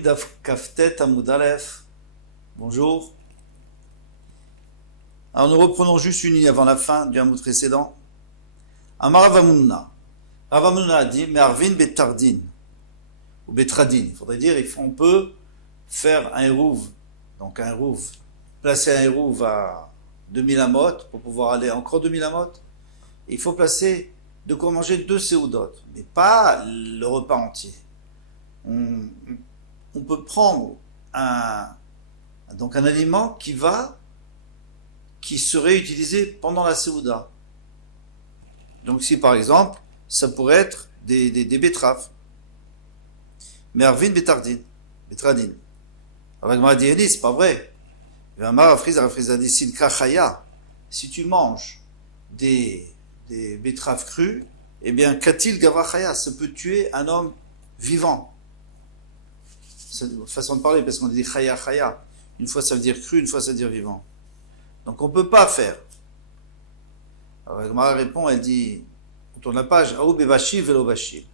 Eruvin Daf Kaftet Amud Aleph. Bonjour. Alors nous reprenons juste une ligne avant la fin du Hamoud précédent. Amar Ravamuna. Ravamuna a dit, mais Arvin Betardin. Ou Betradin. Il faudrait dire, on peut faire un Eruv. Donc un Eruv. Placer un Eruv à 2000 amot pour pouvoir aller encore 2000 amot. Il faut placer de quoi manger 2 séoudotes, mais pas le repas entier. On peut prendre un aliment qui serait utilisé pendant la séouda. Donc si par exemple, ça pourrait être des betteraves. Mais Arvin Betardin, Betradin. Alors la Gemara dit, c'est pas vrai. Si tu manges des betteraves crues, eh bien, Katil Gavachaya, ça peut tuer un homme vivant. C'est une façon de parler, parce qu'on dit Chaya Chaya. Une fois ça veut dire cru, une fois ça veut dire vivant. Donc on ne peut pas faire. Alors la Gemara répond, elle dit, on tourne la page, Aou Bevashi Velo Bashi.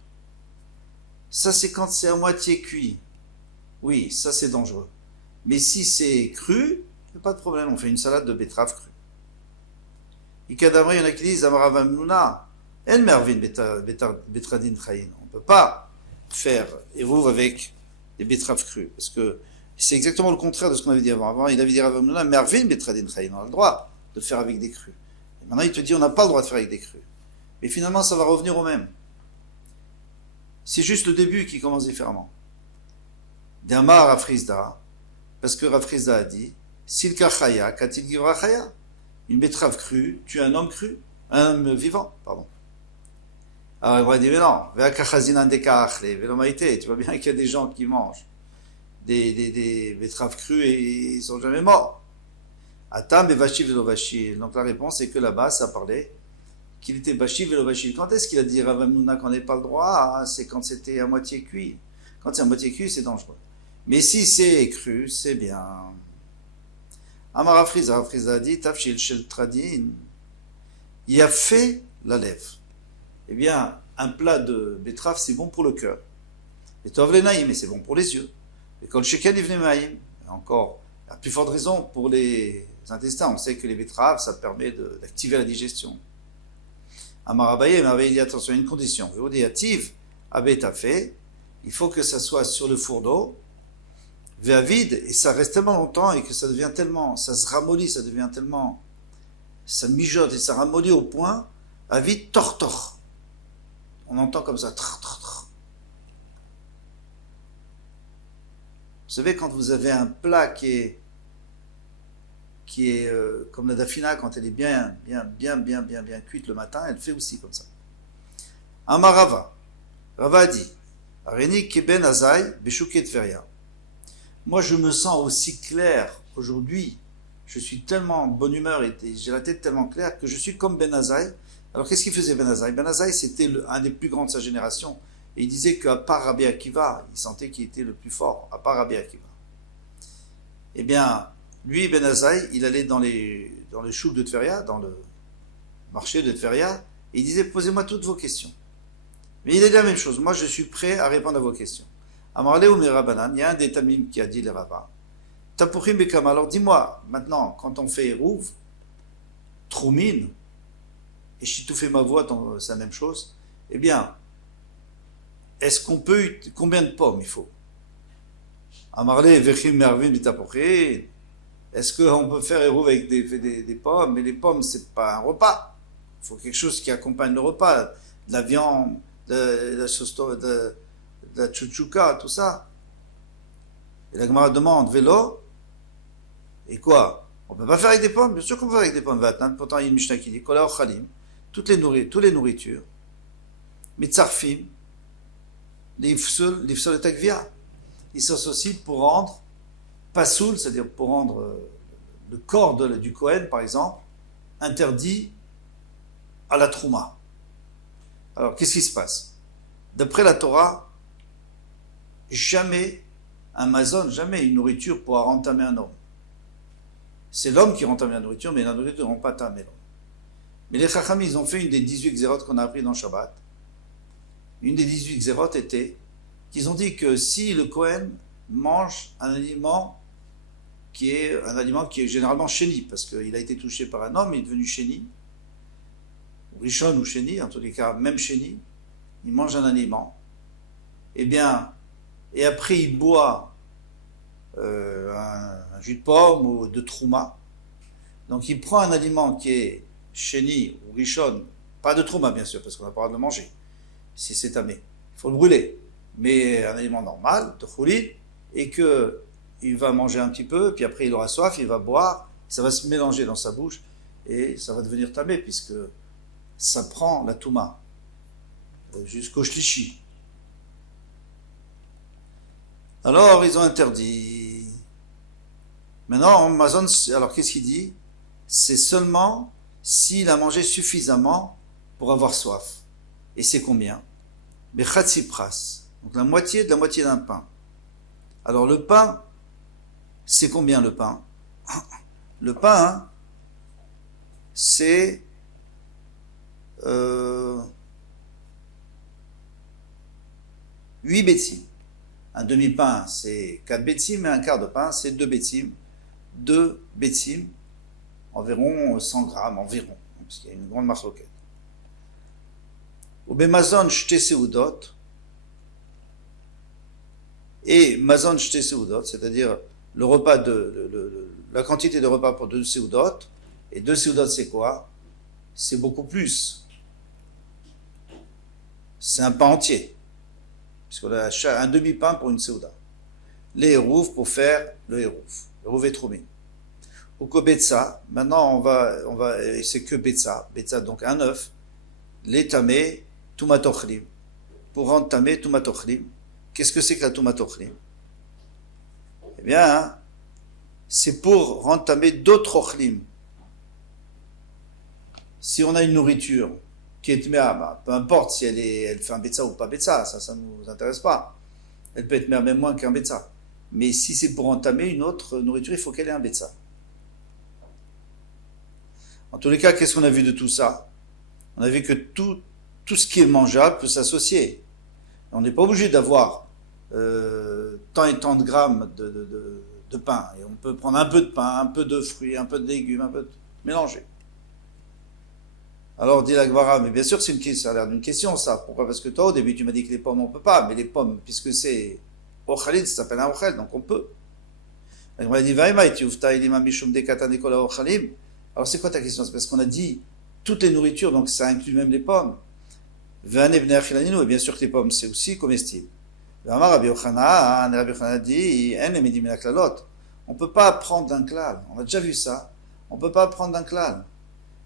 Ça c'est quand c'est à moitié cuit. Oui, ça c'est dangereux. Mais si c'est cru, il n'y a pas de problème, on fait une salade de betterave crue. Ikadamra, il y en a qui disent, Amaravamnuna, En Mervin Betradin Chayin. On ne peut pas faire Eruv avec des betteraves crues, parce que c'est exactement le contraire de ce qu'on avait dit avant. Avant, il avait dit Ravamnuna, Mervin Betradin Chayin. On a le droit de faire avec des crues. Et maintenant, il te dit, on n'a pas le droit de faire avec des crues. Mais finalement, ça va revenir au même. C'est juste le début qui commence différemment. D'Amar Rafrizda, parce que Rafrizda a dit, Silka Chaya, Katil Givra Chaya. Une betterave crue tue un homme cru, un homme vivant, pardon. Alors, il va dire, mais non, tu vois bien qu'il y a des gens qui mangent des betteraves crues et ils sont jamais morts. Atam bevashi velovashil. Donc la réponse est que là-bas, ça parlait qu'il était bashi velovashil. Quand est-ce qu'il a dit Ravamnuna qu'on n'avait pas le droit? C'est quand c'était à moitié cuit. Quand c'est à moitié cuit, c'est dangereux. Mais si c'est cru, c'est bien. Amar Afriza a dit, Tafshil Shel Tradin, il a fait la lèvre. Eh bien, un plat de betterave, c'est bon pour le cœur. Et Tov Lenaïm, mais c'est bon pour les yeux. Et quand le Shekel Ivne Maïm, encore, la plus forte raison pour les intestins, on sait que les betteraves, ça permet d'activer la digestion. Amar Abaye m'avait dit, attention, il y a une condition. Je vous dis, active, Abé t'a fait, il faut que ça soit sur le fourneau, vide, et ça reste tellement longtemps et que ça devient tellement, ça se ramollit, ça devient tellement, ça mijote et ça ramollit au point, à vide, tor. On entend comme ça, trrr. Vous savez, quand vous avez un plat qui est comme la dafina, quand elle est bien cuite le matin, elle fait aussi comme ça. Amarava, Rava a dit, Areni keben azai, beshuket feria. Moi, je me sens aussi clair aujourd'hui. Je suis tellement en bonne humeur et j'ai la tête tellement claire que je suis comme Ben Azaï. Alors, qu'est-ce qu'il faisait Ben Azaï? Ben Azaï, c'était un des plus grands de sa génération. Et il disait qu'à part Rabbi Akiva, il sentait qu'il était le plus fort, à part Rabbi Akiva. Eh bien, lui, Ben Azaï, il allait dans les chouk de Tveria, dans le marché de Tveria, et il disait, posez-moi toutes vos questions. Mais il a dit la même chose. Moi, je suis prêt à répondre à vos questions. Amarle ou Mirabanan, il y a un des tamim qui a dit les rabbins. Tapuchim bekama. Alors dis-moi, maintenant, quand on fait Eruv, Troumine, et Chitoufé ma voix, c'est la même chose, eh bien, est-ce qu'on peut, combien de pommes il faut? Amarle vechim mervin bitapuchim. Est-ce qu'on peut faire Eruv avec des pommes? Mais les pommes, c'est pas un repas. Il faut quelque chose qui accompagne le repas. De la viande, de la chouchouka, tout ça. Et la Gemara demande, vélo, et quoi? On ne peut pas faire avec des pommes? Bien sûr qu'on peut faire avec des pommes. Pourtant, il y a une Mishnah qui dit, kola ochalim, toutes les nourritures, mitzarfim, l'ifsul et takvia, ils s'associent pour rendre pasoul, c'est-à-dire pour rendre le corps du Kohen, par exemple, interdit à la trouma. Alors, qu'est-ce qui se passe? D'après la Torah, jamais un mazon, jamais une nourriture pourra rentamer un homme. C'est l'homme qui rentame la nourriture, mais la nourriture ne rend pas tamer l'homme. Mais les Chacham, ils ont fait une des 18 xérotes qu'on a appris dans Shabbat. Une des 18 xérotes était qu'ils ont dit que si le Kohen mange un aliment qui est généralement chéni, parce qu'il a été touché par un homme, il est devenu chéni, ou Rishon ou chéni, en tous les cas, même chéni, il mange un aliment, eh bien, et après il boit un jus de pomme ou de trouma. Donc il prend un aliment qui est chéni ou Rishon, pas de trouma bien sûr, parce qu'on n'a pas le droit de le manger, si c'est tamé, il faut le brûler, mais un aliment normal, de choulid, et que il va manger un petit peu, puis après il aura soif, il va boire, ça va se mélanger dans sa bouche, et ça va devenir tamé, puisque ça prend la touma, jusqu'au shlishi. Alors ils ont interdit. Maintenant, Mazon, alors qu'est-ce qu'il dit? C'est seulement s'il a mangé suffisamment pour avoir soif. Et c'est combien? Bechatzi pras. Donc la moitié de la moitié d'un pain. Alors le pain, c'est combien le pain? Le pain, c'est 8 bétim. Un demi-pain, c'est 4 bétim, et un quart de pain, c'est 2 bétim. 2 bétim, environ 100 grammes, environ, parce qu'il y a une grande marloquette. Ou bemazon shte seudot, et mazon shte seudot, c'est-à-dire le repas la quantité de repas pour 2 seudot, et 2 seudot c'est quoi? C'est beaucoup plus. C'est un pain entier, puisqu'on a un demi-pain pour une seuda. Les hérouves pour faire le hérouve et troumé. Ou que betza, maintenant c'est que betza, donc un œuf, les tamé, tumatochlim. Pour rendre tamé, tumatochlim. Qu'est-ce que c'est que la tumatochlim? Eh bien, c'est pour rendre tamé d'autres ochlim. Si on a une nourriture qui est tméa, peu importe si elle fait un betza ou pas betza, ça ne nous intéresse pas. Elle peut être même moins qu'un betza. Mais si c'est pour entamer une autre nourriture, il faut qu'elle ait un betza. En tous les cas, qu'est-ce qu'on a vu de tout ça? On a vu que tout ce qui est mangeable peut s'associer. On n'est pas obligé d'avoir tant et tant de grammes de pain. Et on peut prendre un peu de pain, un peu de fruits, un peu de légumes, un peu de mélanger. Alors dit la Gemara, mais bien sûr ça a l'air d'une question ça. Pourquoi? Parce que toi au début tu m'as dit que les pommes on peut pas, mais les pommes, puisque c'est ochalid, ça s'appelle un ochel, donc on peut. La Gemara dit, alors c'est quoi ta question? C'est parce qu'on a dit toutes les nourritures, donc ça inclut même les pommes. Et bien sûr que les pommes c'est aussi comestible. Rabbi Yochanan dit, on ne peut pas apprendre d'un klal. On a déjà vu ça. On ne peut pas apprendre d'un klal.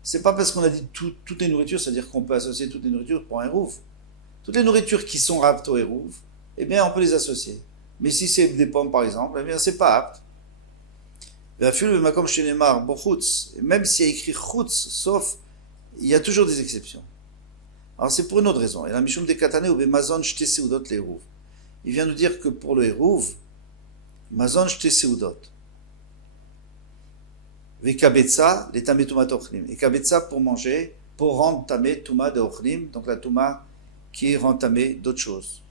C'est pas parce qu'on a dit toutes les nourritures, c'est-à-dire qu'on peut associer toutes les nourritures pour un hérouve. Toutes les nourritures qui sont aptes au hérouve, eh bien on peut les associer. Mais si c'est des pommes par exemple, eh bien c'est pas apte. Même s'il y a écrit chutz, sauf, il y a toujours des exceptions. Alors c'est pour une autre raison. Et la mishum de katane ou bemazon shte seudot le hérouve. Il vient nous dire que pour le hérouve, mazon shte seudot. Vekabetza, les tamé touma d'ochlim. Et kabetza pour manger, pour rendre tamé touma de ochlim, donc la touma qui rend tamé d'autres choses.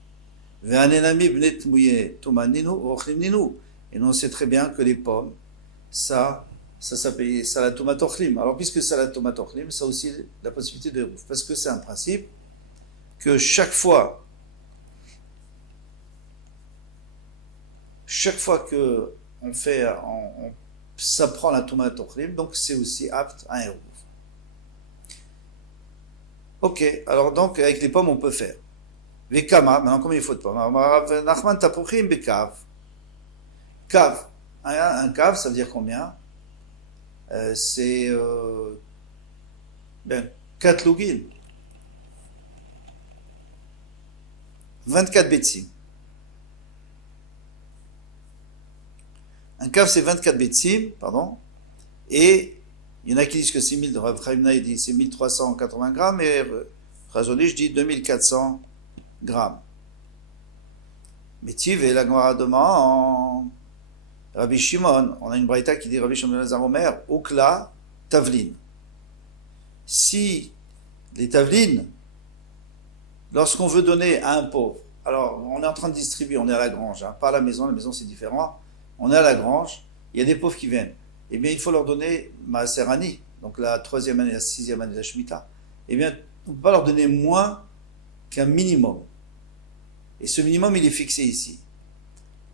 Ve'anenami bnet mouye touma ninu, ochlim ninu. Et nous on sait très bien que les pommes, ça s'appelle salat touma d'ochlim. Alors puisque salat touma d'ochlim, ça a aussi la possibilité de hérouve. Parce que c'est un principe que chaque fois que on fait, ça prend la touma d'ochlim, donc c'est aussi apte à un hérouve. Ok, alors donc avec les pommes on peut faire. Vekama, maintenant combien il faut de pommes? Nachman tapuchim bekav. Kav. Un kav, ça veut dire combien? C'est 4 lougin. 24 bétim. Un kav c'est 24 bétim, pardon, et il y en a qui disent que c'est 1000, Rav Chaimna il dit c'est 1380 grammes, et Razoni je dis 2400 grammes. Mais Tiv et la Gemara demande, Rabbi Shimon, on a une braïta qui dit Rabbi Shimon ben Lazar Omer, Ukla Tavlin. Si les tavlines, lorsqu'on veut donner à un pauvre, Alors, on est en train de distribuer, on est à la grange, hein, pas à la maison c'est différent. On est à la grange, il y a des pauvres qui viennent. Eh bien, il faut leur donner Maaser Ani, donc la 3e année, la 6e année de la Shemitah. Eh bien, on ne peut pas leur donner moins qu'un minimum. Et ce minimum, il est fixé ici.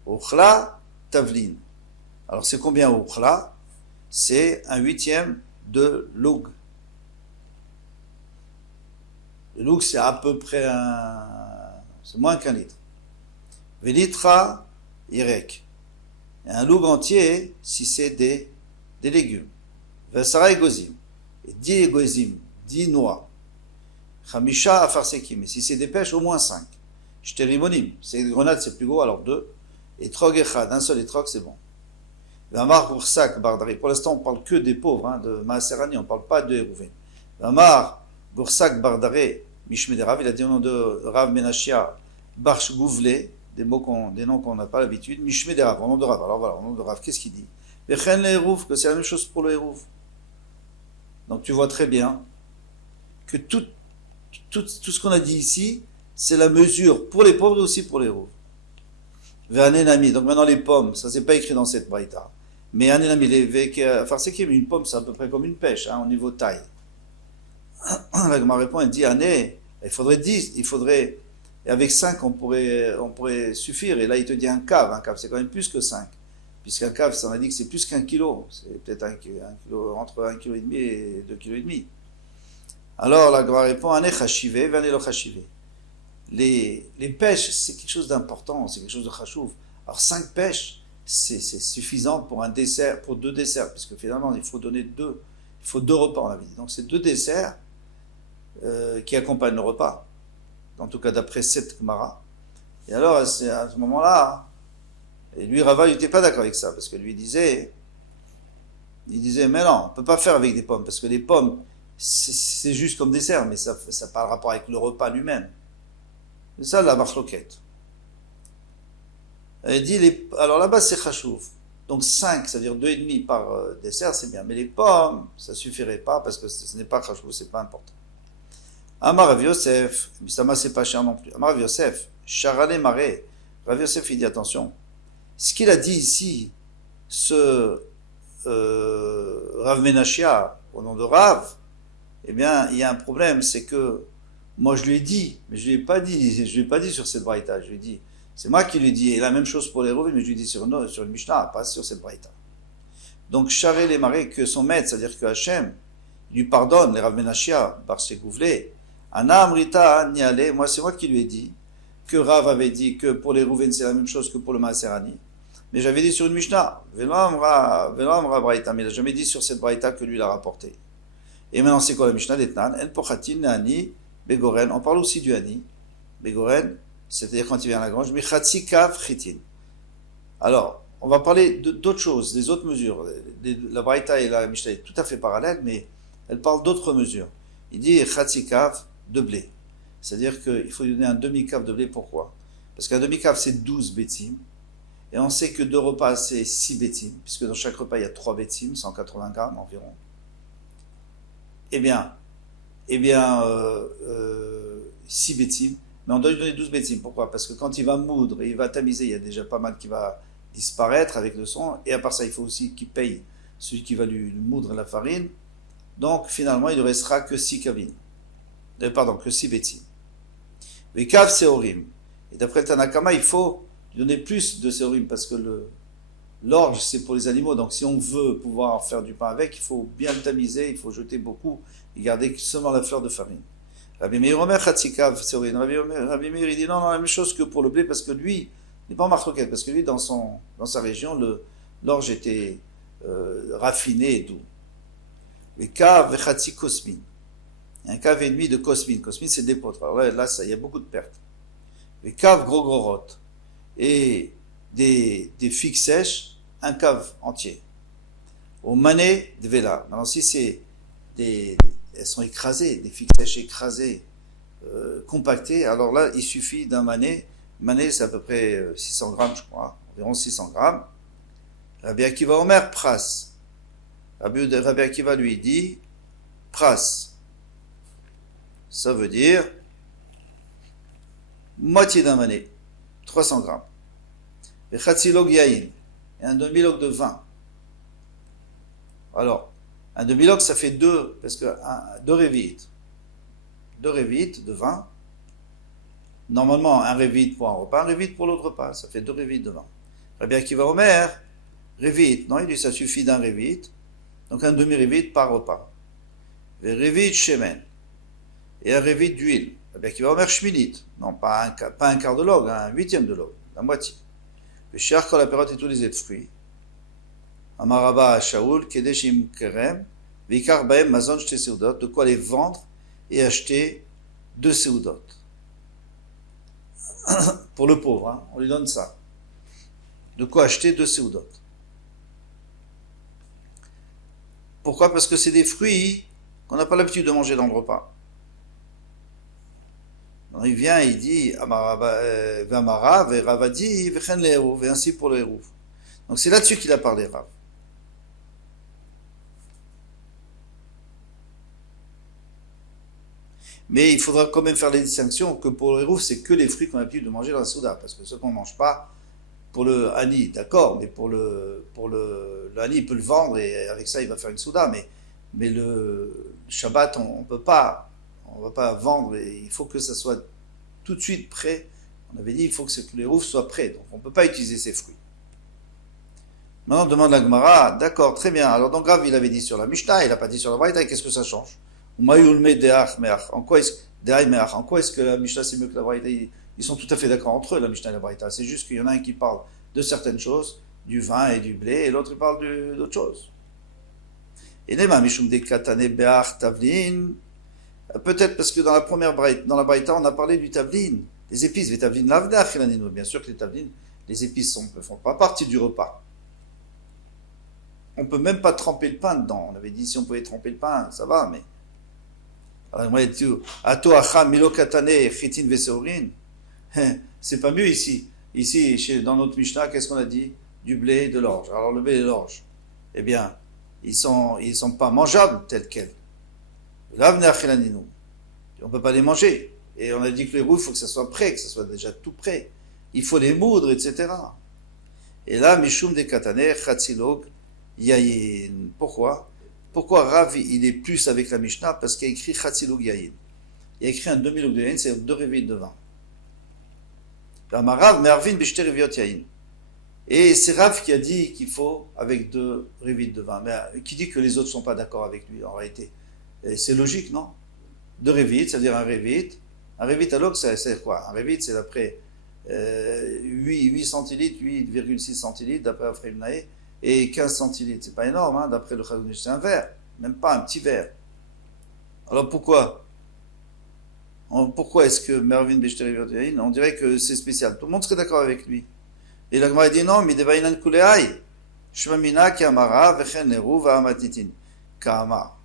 Uchla Tavlin. Alors, c'est combien Uchla? C'est un 8e de Loug. Le Loug, c'est à peu près c'est moins qu'un litre. Velitra Irek. Et un Loug entier, si c'est des légumes. Vesara Egozim. Et 10 Egozim, 10 noix. Chamisha Afarsekim. Et si c'est des pêches, au moins 5. Shterimonim. C'est des grenades, c'est plus gros, alors 2. Et Trog Echad. Un seul étrog, c'est bon. Vamar Boursak Bardari. Pour l'instant, on parle que des pauvres, hein, de Maaserani, on ne parle pas de Hérouven. Vamar Boursak Bardare Mishmede Rav, il a dit au nom de Rav Menachia Barch Gouvle, des noms qu'on n'a pas l'habitude, Mishmede Rav, au nom de Rav. Alors voilà, au nom de Rav, qu'est-ce qu'il dit? Vechen le Hérouv, que c'est la même chose pour le Hérouv. Donc tu vois très bien que tout ce qu'on a dit ici, c'est la mesure pour les pauvres et aussi pour les Hérouv. Ve'anenami, donc maintenant les pommes, ça c'est pas écrit dans cette braïta. Mais anenami, une pomme c'est à peu près comme une pêche, hein, au niveau taille. La Gemara répond, elle dit, il faudrait 10, et avec 5 on pourrait suffire, et là il te dit un cave c'est quand même plus que 5, puisqu'un cave, ça on a dit que c'est plus qu'un kilo, c'est peut-être un kilo, entre 1,5 kg et 2,5 kg. Alors la Gemara répond, ane chashive, vane lo chashive. Les pêches, c'est quelque chose d'important, c'est quelque chose de chashouv. Alors 5 pêches, c'est suffisant pour un dessert, pour 2 desserts, parce que finalement il faut 2 repas, on avait dit. Donc c'est 2 desserts qui accompagnent le repas, en tout cas d'après cette Gemara. Et alors à ce moment-là, et lui Rava, il n'était pas d'accord avec ça, parce que lui il disait, mais non, on ne peut pas faire avec des pommes, parce que les pommes, c'est juste comme dessert, mais ça n'a pas rapport avec le repas lui-même. C'est ça la marloquette. Elle dit, alors là-bas c'est chashuv. Donc 5, c'est-à-dire 2,5 par dessert, c'est bien. Mais les pommes, ça suffirait pas parce que ce n'est pas chashuv, c'est pas important. Amar Rav Yosef, Mistama c'est pas cher non plus. Amar Rav Yosef, Charale Maré. Rav Yosef il dit attention. Ce qu'il a dit ici, ce Rav Menachia, au nom de Rav, eh bien il y a un problème, c'est que moi je lui ai dit, mais je lui ai pas dit sur cette braïta, je lui ai dit, c'est moi qui lui ai dit, et la même chose pour les Rouven, mais je lui ai dit sur une Mishnah, pas sur cette braïta. Donc Charé les marés, que son maître, c'est-à-dire que Hachem lui pardonne, les Rav Menachia, par ses gouvelets, Ana Amrita Niale, moi c'est moi qui lui ai dit, que Rav avait dit que pour les Rouven c'est la même chose que pour le Maaserani, mais j'avais dit sur une Mishnah, Velo Amra braïta, mais il n'a jamais dit sur cette braïta que lui l'a rapporté. Et maintenant c'est quoi la Mishnah d'Etnan? El Pochatin Ani Begoren, on parle aussi du Hani, Begoren, c'est-à-dire quand il vient à la grange, Michatsi Kav Chitin. Alors, on va parler d'autres choses, des autres mesures. La Braïta et la Mishnah est tout à fait parallèles, mais elle parle d'autres mesures. Il dit Chatsi Kav de blé. C'est-à-dire qu'il faut lui donner un demi-cave de blé, pourquoi? Parce qu'un demi-cave c'est 12 bétim, et on sait que 2 repas c'est 6 bétim, puisque dans chaque repas il y a 3 bétim, 180 grammes environ. Eh bien, 6 bétim, mais on doit lui donner 12 bétim. Pourquoi? Parce que quand il va moudre et il va tamiser, il y a déjà pas mal qui va disparaître avec le son, et à part ça, il faut aussi qu'il paye celui qui va lui moudre la farine. Donc, finalement, il ne restera que 6 kavines. Que 6 bétim. Les caves, c'est orim. Et d'après le Tanakama, il faut lui donner plus de séorim, parce que l'orge, c'est pour les animaux. Donc, si on veut pouvoir faire du pain avec, il faut bien le tamiser, il faut jeter beaucoup, et garder seulement la fleur de farine. Rabbi Meir Omer Chatzikav, c'est vrai. Rabbi Meir il dit non, la même chose que pour le blé, parce que lui, il n'est pas en martroquette, parce que lui, dans sa région, l'orge était raffiné et doux. Les caves Chatzi Kosmin. Un cave et demi de Kosmin. Kosmin, c'est d'épeautre. Alors là, il y a beaucoup de pertes. Les caves gros et des figues sèches, un cave entier. Au mané de Vela. Maintenant, si c'est elles sont écrasées, des figues sèches écrasées, compactées, alors là, il suffit d'un mané. Mané, c'est à peu près 600 grammes, je crois, environ 600 grammes. Rabbi Akiva Omer, pras. Rabbi Akiva lui dit, pras. Ça veut dire moitié d'un mané, 300 grammes. Et Khatsilog Yahin, et un demi-log de vin. Alors, un demi-log, ça fait deux, parce que deux révites. Deux révites de vin. Normalement, un révite pour un repas, un révite pour l'autre repas. Ça fait deux révites de vin. Rabbi Akiva Omer, révite. Non, il dit ça suffit d'un révite. Donc un demi-révite par repas. Et révite shemen. Et un révite d'huile. Rabbi Akiva Omer shminit. Non, pas un quart de log, un huitième de log. La moitié. Le shiach kol aperot et tous les fruits. Amaraba à Shaoul, Kedeshim Kerem, Vikar Baem Mazon Shte Seudot, de quoi les vendre et acheter deux Seudot. Pour le pauvre, hein, on lui donne ça. De quoi acheter deux Seudot. Pourquoi? Parce que c'est des fruits qu'on n'a pas l'habitude de manger dans le repas. Alors il vient et il dit Vamara, Veravadi, Vechen le Hérouv, et ainsi pour le Hérouv. Donc c'est là-dessus qu'il a parlé, Rav. Mais il faudra quand même faire les distinctions que pour le hérouf, c'est que les fruits qu'on a l'habitude de manger dans la souda. Parce que ce qu'on ne mange pas, pour le hani, d'accord, mais pour le hani, il peut le vendre et avec ça, il va faire une souda. Mais le Shabbat, on ne va pas vendre. Et il faut que ça soit tout de suite prêt. On avait dit, il faut que le hérouf soit prêt. Donc on ne peut pas utiliser ces fruits. Maintenant, on demande la Gemara, d'accord, très bien. Alors donc Rav, il avait dit sur la Mishnah, il n'a pas dit sur la Braïta, qu'est-ce que ça change? En quoi est-ce que la Mishnah c'est mieux que la Braïta? Ils sont tout à fait d'accord entre eux, la Mishnah et la Braïta. C'est juste qu'il y en a un qui parle de certaines choses, du vin et du blé, et l'autre il parle d'autre chose. Et Nema Mishum de Katane Be'ach Tavlin, peut-être parce que dans la Braïta, on a parlé du tavlin, les épices, les tavlin lavda chilaninu. Bien sûr que les tavlin, les épices ne font pas partie du repas. On ne peut même pas tremper le pain dedans. On avait dit si on pouvait tremper le pain, ça va, mais. C'est pas mieux ici. Ici, dans notre Mishnah, qu'est-ce qu'on a dit? Du blé et de l'orge. Alors le blé et l'orge, eh bien, ils sont pas mangeables tels quels. On ne peut pas les manger. Et on a dit que les roues, il faut que ça soit prêt, que ça soit déjà tout prêt. Il faut les moudre, etc. Et là, Mishum de Katane, Chatzilog, Yayin. Pourquoi Rav, il est plus avec la Mishnah? Parce qu'il a écrit Chatzilog Yayin. Il a écrit un demi-log de Yayin, c'est deux révites de vin. Et c'est Rav qui a dit qu'il faut avec deux révites de vin. Mais qui dit que les autres ne sont pas d'accord avec lui en réalité? Et c'est logique, non? Deux révites, c'est-à-dire un révite. Un révite à l'autre, c'est quoi? Un révite, c'est d'après 8 centilitres, 8,6 centilitres d'après Ephraim Naé, et 15 centilitres. C'est pas énorme, hein, d'après le Chazonish, c'est un verre, même pas un petit verre. Alors pourquoi est-ce que Mervin Beshteri, on dirait que c'est spécial? Tout le monde serait d'accord avec lui. Et la Gemara dit non, mais Devainan Kuleai, Shmamina Kamara, Vechen Neru, Vahamatitin, Kamar.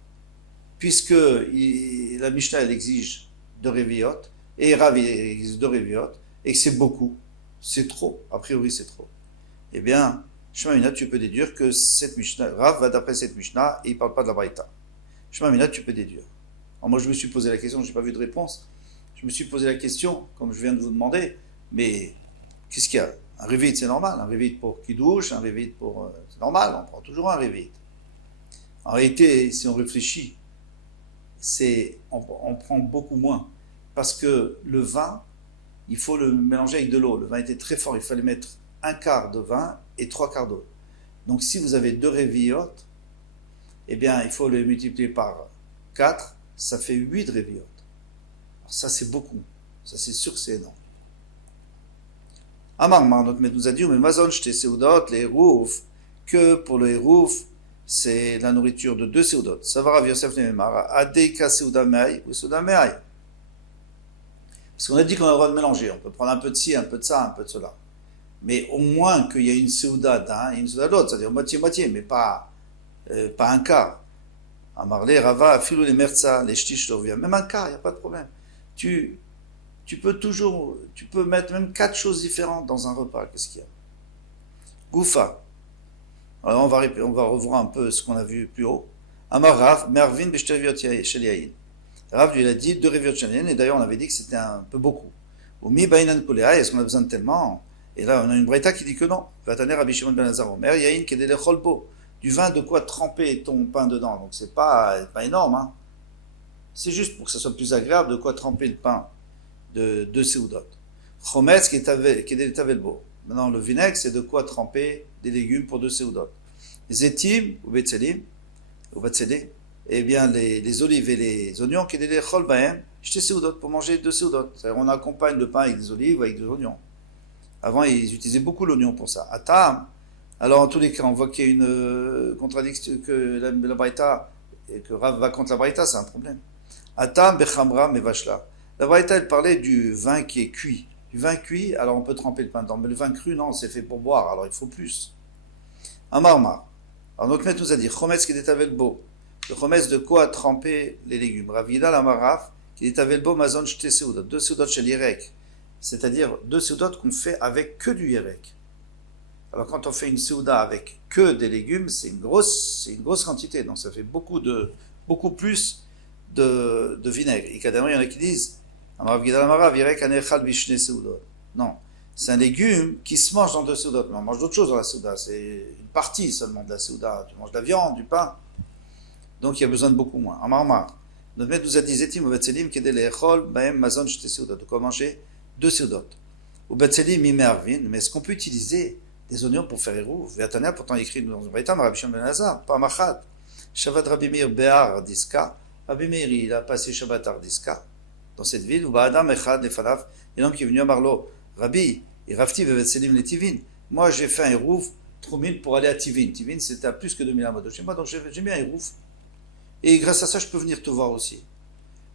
Puisque la Mishnah, elle exige deux réviot, et Rav, il exige deux réviot, et que c'est beaucoup, c'est trop, a priori c'est trop. Eh bien, Shmamina, tu peux déduire que cette Mishnah, Rav va d'après cette Mishnah, et il ne parle pas de la Braïta. Shmamina, tu peux déduire. Alors moi, je me suis posé la question, je n'ai pas vu de réponse. Je me suis posé la question, comme je viens de vous demander, mais qu'est-ce qu'il y a? Un révite, c'est normal. Un révite pour Kiddush, un révite pour... c'est normal, on prend toujours un révite. En réalité, si on réfléchit, on prend beaucoup moins. Parce que le vin, il faut le mélanger avec de l'eau. Le vin était très fort, il fallait mettre un quart de vin et 3 quarts d'eau. Donc si vous avez deux réviotes, eh bien, il faut les multiplier par 4, ça fait 8 réviotes. Alors ça, c'est beaucoup. Ça, c'est sûr que c'est énorme. Amar, notre maître nous a dit, mais Mazon, j'étais Seudot, les Hérouf, que pour le Hérouf, c'est la nourriture de 2 Seudot. Ça va Rav Yosef Nememar, Adeka Seuda Meaï ou Seuda Meaï. Parce qu'on a dit qu'on a le droit de mélanger. On peut prendre un peu de ci, un peu de ça, un peu de cela. Mais au moins qu'il y ait une Seuda d'un et une Seuda de l'autre, c'est-à-dire moitié-moitié, mais pas un quart. Amarle, Rava, Filou les Merza, les Shtish Lovia, même un quart, il n'y a pas de problème. Tu peux mettre même 4 choses différentes dans un repas. Qu'est-ce qu'il y a? Goufa. Alors on va revoir un peu ce qu'on a vu plus haut. Amar Rav, Mervin Beshteriviot Sheliaïn. Rav lui a dit 2 réviot Sheliaïn, et d'ailleurs on avait dit que c'était un peu beaucoup. Ou mi bainan kulea, est-ce qu'on a besoin de tellement? Et là, on a une braïta qui dit que non. Vataner Rabbi Shimon ben Lazar Omer, yain kedele cholbo. Du vin de quoi tremper ton pain dedans. Donc c'est pas énorme, hein. C'est juste pour que ça soit plus agréable, de quoi tremper le pain de deux seudot. Chometz kedele tavelbo. Maintenant, le vinaigre, c'est de quoi tremper des légumes pour deux seudot. Zetim ou betzelim, ou batzedé, eh bien les olives et les oignons, kedele chol bahem, jeter seudot pour manger deux seudot. On accompagne le pain avec des olives ou avec des oignons. Avant, ils utilisaient beaucoup l'oignon pour ça. Atam, alors en tous les cas, on voit qu'il y a une contradiction, que la Braïta, et que Rav va contre la Braïta, c'est un problème. Atam, bechamra, mevashla. La Braïta, elle parlait du vin qui est cuit. Du vin cuit, alors on peut tremper le pain dedans. Mais le vin cru, non, c'est fait pour boire, alors il faut plus. Amarma. Alors notre maître nous a dit, chometz qui détavel beau. Le chometz de quoi tremper les légumes. Ravida, la maraf, qui détavel beau, mazon, jeté seudot. Deux seudot chez l'irek. C'est-à-dire deux seudot qu'on fait avec que du yerek. Alors quand on fait une seuda avec que des légumes, c'est une grosse quantité, donc ça fait beaucoup plus de vinaigre. Et il y en a qui disent, non, c'est un légume qui se mange dans deux seudot. Mais on mange d'autres choses dans la seuda, c'est une partie seulement de la seuda. Tu manges de la viande, du pain, donc il y a besoin de beaucoup moins. Notre maître nous a dit, zetim ou betzelim kedel echol baem mazon shte seuda, de quoi manger deux seudot. Ou betzelim imervin, mais est-ce qu'on peut utiliser des oignons pour faire érouv? Véatania, pourtant écrit dans le Braïta, Rabbi Shimon ben Lazar, pas machat. Shabbat Rabbi Meir Behar Diska. Rabbi Meir, il a passé Shabbat Ardiska dans cette ville, où Adam Echad Lefanav, un homme qui est venu à Marlo, Rabbi, et Rafti Vevetselim les Tivin. Moi, j'ai fait un érouv, Troumine, pour aller à Tivin. Tivin, c'était à plus que 2000 amodes chez moi, donc j'ai mis un érouv. Et grâce à ça, je peux venir te voir aussi.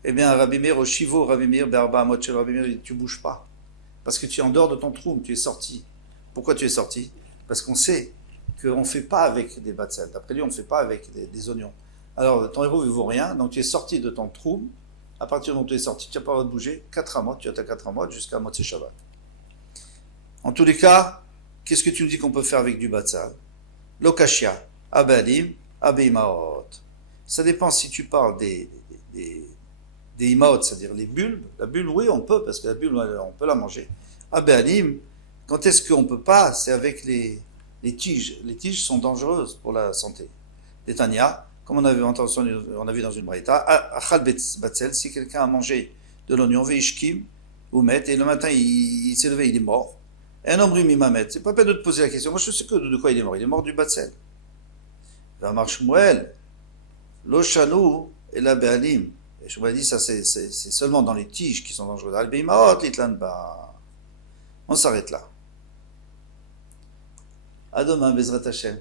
Eh bien, Rabbi Meir, au Shivo, Rabbi Meir, Berba, Amot, Rabbi Meir, tu bouges pas. Parce que tu es en dehors de ton trou, tu es sorti. Pourquoi tu es sorti? Parce qu'on sait qu'on ne fait pas avec des batzels. D'après lui, on ne fait pas avec des oignons. Alors, ton héros ne vaut rien, donc tu es sorti de ton trou. À partir du moment où tu es sorti, tu n'as pas le droit de bouger. 4 amot, tu as ta 4 amot jusqu'à Motzei Shabbat. En tous les cas, qu'est-ce que tu nous dis qu'on peut faire avec du batzal? Lokashia, abalim, abeimaot. Ça dépend si tu parles des imaot, c'est-à-dire les bulbes. La bulle, oui, on peut, parce que la bulle, on peut la manger. Abalim, quand est-ce qu'on ne peut pas? C'est avec les tiges. Les tiges sont dangereuses pour la santé. Les Tanya, comme on a vu dans une braïta, achal batzel, si quelqu'un a mangé de l'oignon, veishkim, ou met, et le matin il s'est levé, il est mort. Et un homme mimamet, c'est pas peine de te poser la question. Moi je sais que de quoi il est mort du batzel. La marche Shmuel, l'ochanou et la be'alim. Et Shmuel dit ça c'est seulement dans les tiges qui sont dangereuses. Al-beimaot, l'itlanba. On s'arrête là. À demain, Bezrat Hashem.